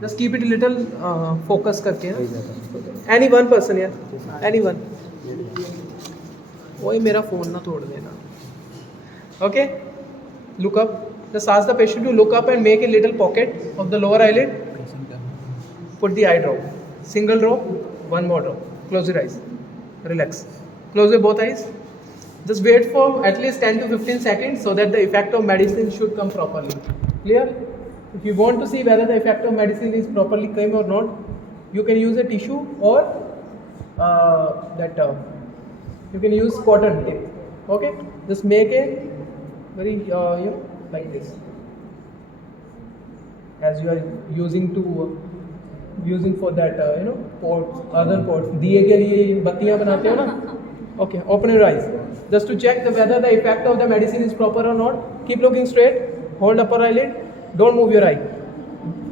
Just keep it a little focus करके. Any one person यार. Anyone. वही मेरा phone ना तोड़ देना. Okay. Look up. Just ask the patient to look up and make a little pocket of the lower eyelid. Put the eye drop. Single drop. One more drop. Close your eyes. Relax. Close your both eyes. Just wait for at least 10 to 15 seconds so that the effect of medicine should come properly. Clear? If you want to see whether the effect of medicine is properly came or not, you can use a tissue or you can use cotton tape. Okay? Just make a very like this, as you are using for that pot, other pots. दिए के लिए बत्तियाँ बनाते हो ना? Okay, open your eyes. Just to check whether the effect of the medicine is proper or not. Keep looking straight. Hold upper eyelid. Don't move your eye.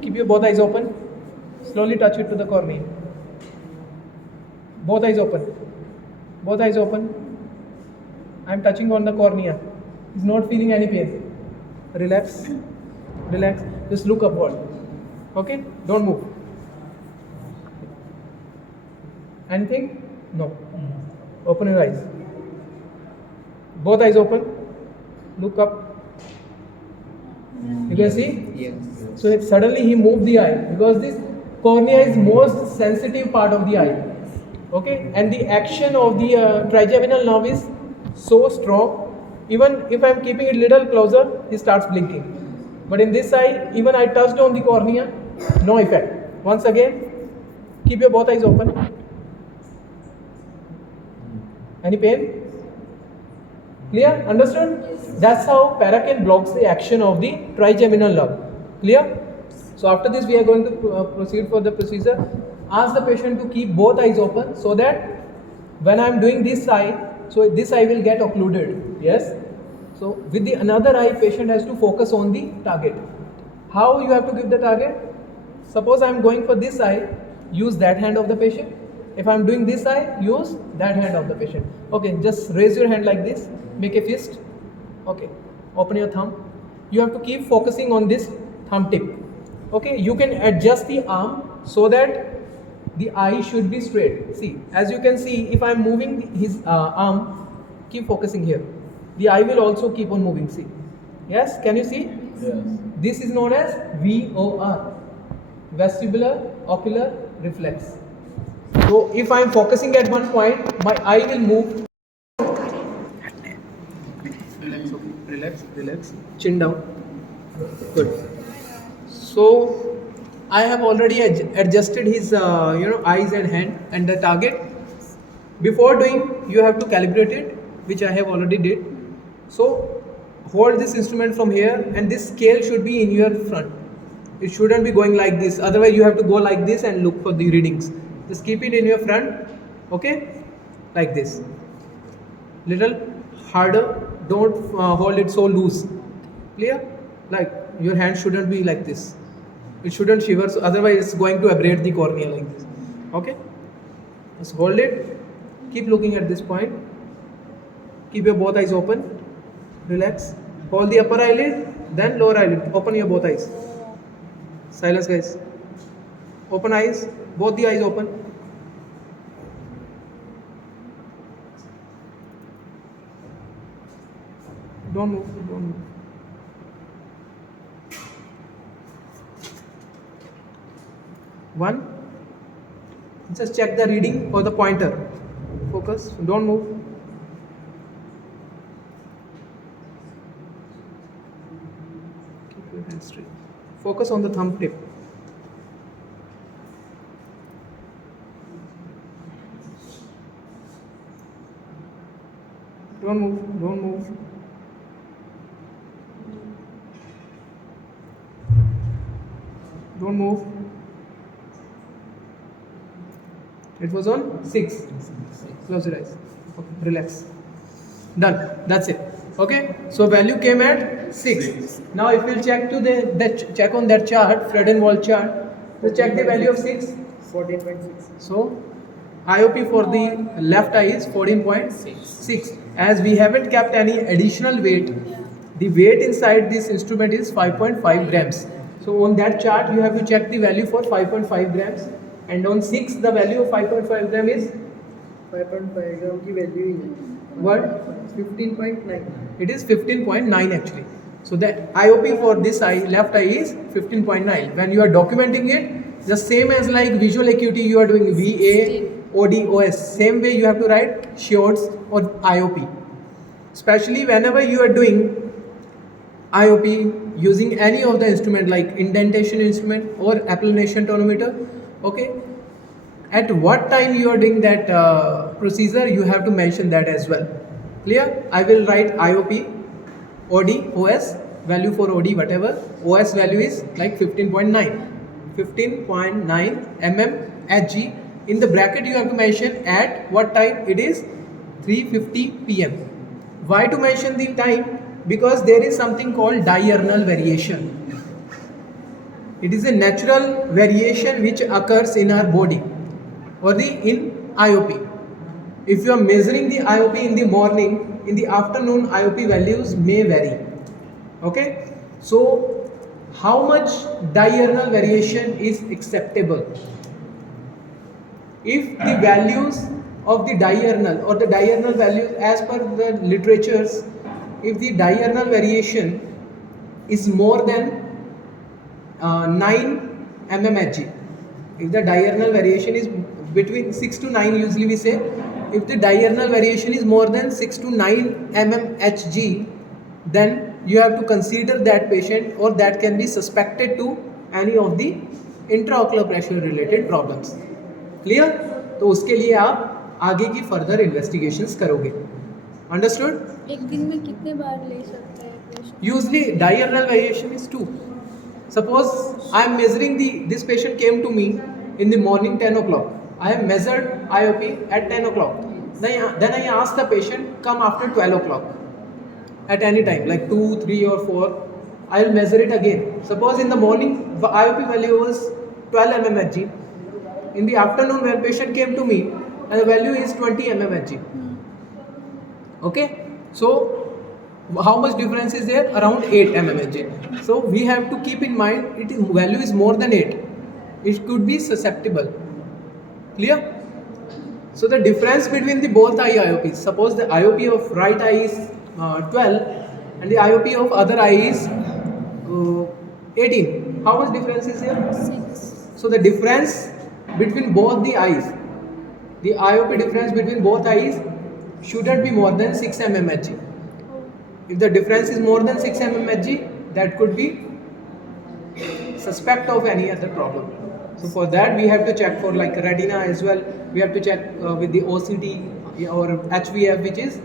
Keep your both eyes open. Slowly touch it to the cornea. Both eyes open. Both eyes open. I am touching on the cornea. He's not feeling any pain. Relax. Relax. Just look upward. Okay? Don't move. Anything? No. Open your eyes. Both eyes open. Look up. You can see? Yes. So suddenly he moved the eye because this cornea is most sensitive part of the eye. Okay? And the action of the trigeminal nerve is so strong. Even if I am keeping it little closer, he starts blinking. But in this eye, even I touched on the cornea, no effect. Once again, keep your both eyes open. Any pain? Clear? Understood? That's how Paracaine blocks the action of the trigeminal nerve. Clear? So after this, we are going to proceed for the procedure. Ask the patient to keep both eyes open so that when I am doing this eye, so this eye will get occluded. Yes? So with the another eye, patient has to focus on the target. How you have to give the target? Suppose I am going for this eye, use that hand of the patient. If I am doing this eye, use that hand of the patient. Okay, just raise your hand like this. Make a fist. Okay, open your thumb. You have to keep focusing on this thumb tip. Okay, you can adjust the arm so that the eye should be straight. See, as you can see, if I am moving his arm, keep focusing here. The eye will also keep on moving. See, yes, can you see? Yes. This is known as VOR, vestibular ocular reflex. So if I am focusing at one point, my eye will move. Relax, okay. Relax, relax. Chin down. Good. So I have already adjusted his eyes and hand and the target. Before doing, you have to calibrate it, which I have already did. So hold this instrument from here, and this scale should be in your front. It shouldn't be going like this. Otherwise, you have to go like this and look for the readings. Just keep it in your front, okay? Like this. Little harder. Don't hold it so loose. Clear? Like your hand shouldn't be like this. It shouldn't shiver. So otherwise, it's going to abrade the cornea like this. Okay? Just hold it. Keep looking at this point. Keep your both eyes open. Relax. Hold the upper eyelid, then lower eyelid. Open your both eyes. Silence, guys. Open eyes. Both the eyes open. Don't move. Don't move. One. Just check the reading for the pointer. Focus. Don't move. Keep your hand straight. Focus on the thumb tip. Don't move. Don't move. Don't move. It was on 6. Close your eyes. Okay, relax. Done. That's it. Okay. So value came at 6. Now if we'll check to check on that chart, Fredon-Wald chart, so check the value of 6. 14.6. So IOP for the left eye is 14.6. As we haven't kept any additional weight, the weight inside this instrument is 5.5 grams. So on that chart you have to check the value for 5.5 grams, and on 6 the value of 5.5 gram is 5.5 ग्राम की value ही है what? 15.9. It is 15.9 actually. So the IOP for this eye, left eye, is 15.9. When you are documenting it, the same as like visual acuity, you are doing VA, OD, OS. Same way you have to write SHORTS or IOP. Especially whenever you are doing IOP using any of the instrument like indentation instrument or applanation tonometer. Okay. At what time you are doing that procedure, you have to mention that as well. Clear? I will write IOP, OD, OS, value for OD, whatever. OS value is like 15.9. 15.9 mm Hg. In the bracket, you have to mention at what time it is 3:50 p.m. Why to mention the time? Because there is something called diurnal variation. It is a natural variation which occurs in our body or in IOP. If you are measuring the IOP in the morning, in the afternoon IOP values may vary. Okay, so how much diurnal variation is acceptable? If the values of the diurnal or the diurnal values as per the literatures, if the diurnal variation is more than 9 mmHg, if the diurnal variation is between 6 to 9, usually we say, if the diurnal variation is more than 6 to 9 mmHg, then you have to consider that patient, or that can be suspected to any of the intraocular pressure related problems. Clear? तो उसके लिए आप आगे की further investigations करोगे. Understood? एक दिन में कितने बार ले सकते हैं patient? Usually diurnal variation is 2. Suppose I am measuring this patient came to me in the morning 10 o'clock. I have measured IOP at 10 o'clock. Then I ask the patient come after 12 o'clock at any time like 2, 3 or 4. I will measure it again. Suppose in the morning the IOP value was 12 mmHg. In the afternoon when patient came to me and the value is 20 mmHg. Okay, so how much difference is there? Around 8 mmHg. So we have to keep in mind value is more than 8. It could be susceptible. Clear? So the difference between the both eye IOPs, suppose the IOP of right eye is 12 and the IOP of other eye is 18. How much difference is here? 6. So the difference between both the eyes, the IOP difference between both eyes shouldn't be more than 6 mmHg. If the difference is more than 6 mmHg, that could be suspect of any other problem. So for that we have to check for like retina as well. We have to check with the OCT or HVF, which is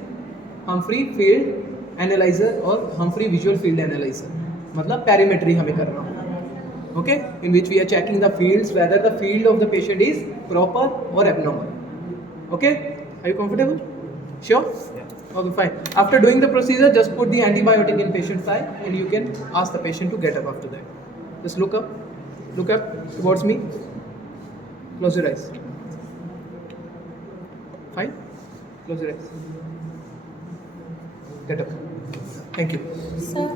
Humphrey Field Analyzer or Humphrey Visual Field Analyzer. मतलब perimetry हमें करना होगा. Okay, in which we are checking the fields, whether the field of the patient is proper or abnormal. Okay, are you comfortable? Sure? Yeah. Okay, fine. After doing the procedure, just put the antibiotic in patient's eye and you can ask the patient to get up after that. Just look up towards me, close your eyes. Fine? Close your eyes. Get up. Thank you. Sir.